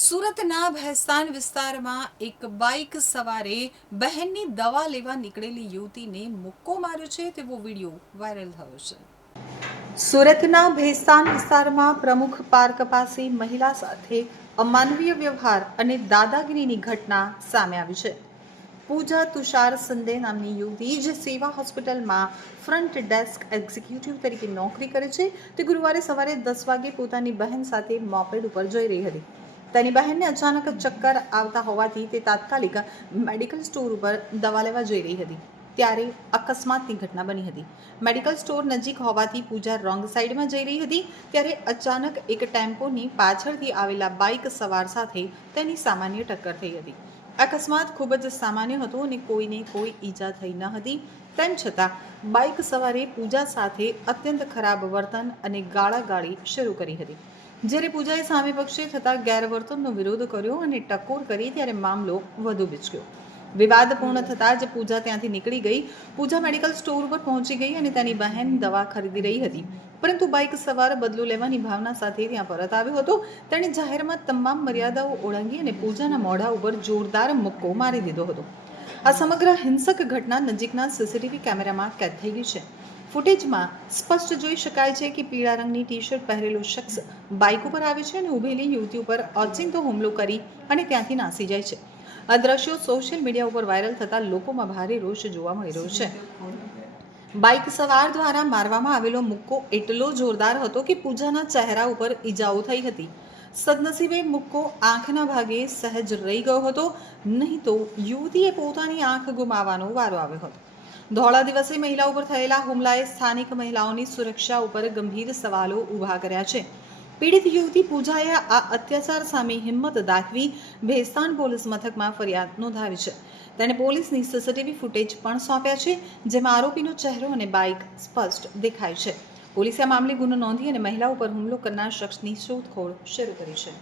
સુરતના ભેસ્તાન વિસ્તારમાં એક બાઇક સવારે બહેનની દવા લેવા નીકળેલી યુવતીને મુક્કો માર્યો છે તેવો વિડીયો વાયરલ થયો છે। સુરતના ભેસ્તાન વિસ્તારમાં પ્રમુખ પાર્ક પાસે મહિલા સાથે અમાનવીય વ્યવહાર અને દાદાગીરીની ઘટના સામે આવી છે। પૂજા તુષાર સંદે નામની યુવતી જે સેવા હોસ્પિટલમાં ફ્રન્ટ ડેસ્ક એક્ઝિક્યુટિવ તરીકે નોકરી કરે છે તે ગુરુવારે સવારે 10 વાગે પોતાની બહેન સાથે મોપેડ ઉપર જઈ રહી હતી। તેની બહેનને અચાનક ચક્કર આવતા હોવાથી તે તાત્કાલિક મેડિકલ સ્ટોર ઉપર દવા લેવા જઈ રહી હતી ત્યારે અકસ્માતની ઘટના બની હતી। મેડિકલ સ્ટોર નજીક હોવાથી પૂજા રોંગ સાઈડમાં જઈ રહી હતી ત્યારે અચાનક એક ટેમ્પોની પાછળથી આવેલા બાઇક સવાર સાથે તેની સામાન્ય ટક્કર થઈ હતી। અકસ્માત ખૂબ જ સામાન્ય હતો અને કોઈને કોઈ ઈજા થઈ ન હતી। તેમ છતાં બાઇક સવારે પૂજા સાથે અત્યંત ખરાબ વર્તન અને ગાળાગાળી શરૂ કરી હતી। જ્યારે પૂજાએ સામે પક્ષે થતા ગેરવર્તનનો વિરોધ કર્યો અને ટકોર કરી ત્યારે મામલો વધુ બીચક્યો। વિવાદ પૂર્ણ થતાં જ પૂજા ત્યાંથી નીકળી ગઈ। પૂજા મેડિકલ સ્ટોર પર પહોંચી ગઈ અને તેની બહેન દવા ખરીદી રહી હતી પરંતુ બાઇક સવાર બદલો લેવાની ભાવના સાથે ત્યાં પરત આવ્યો હતો। તેણે જાહેરમાં તમામ મર્યાદાઓ ઓળંગી અને પૂજાના મોઢા ઉપર જોરદાર મુક્કો મારી દીધો હતો। આ સમગ્ર હિંસક ઘટના નજીકના સીસીટીવી કેમેરામાં કેદ થઈ ગઈ છે। ફૂટેજમાં સ્પષ્ટ જોઈ શકાય છે કે પીળા રંગની ટી શર્ટ પહેરેલો શખ્સ બાઇક ઉપર આવે છે અને ઊભેલી યુવતી ઉપર ઓચિંતો હુમલો કરી અને ત્યાંથી નાસી જાય છે। આ દ્રશ્યો સોશિયલ મીડિયા ઉપર વાયરલ થતા લોકોમાં ભારે રોષ જોવા મળી રહ્યો છે। બાઇક સવાર દ્વારા મારવામાં આવેલો મુક્કો એટલો જોરદાર હતો કે પૂજાના ચહેરા ઉપર ઈજાઓ થઈ હતી। સદનસીબે મુક્કો આંખના ભાગે સહેજ રહી ગયો હતો, નહીં તો યુવતીએ પોતાની આંખ ગુમાવવાનો વારો આવ્યો હતો। ધોળા દિવસે મહિલા ઉપર થયેલા હુમલાએ સ્થાનિક મહિલાઓની સુરક્ષા ઉપર ગંભીર સવાલો ઊભા કર્યા છે। પીડિત યુવતી પૂજાએ આ અત્યાચાર સામે હિંમત દાખવી ભેસ્તાન પોલીસ મથકમાં ફરિયાદ નોંધાવી છે। તેણે પોલીસની સીસીટીવી ફૂટેજ પણ સોંપ્યા છે જેમાં આરોપીનો ચહેરો અને બાઇક સ્પષ્ટ દેખાય છે। પોલીસે આ મામલે ગુનો નોંધી અને મહિલા ઉપર હુમલો કરનાર શખ્સની શોધખોળ શરૂ કરી છે।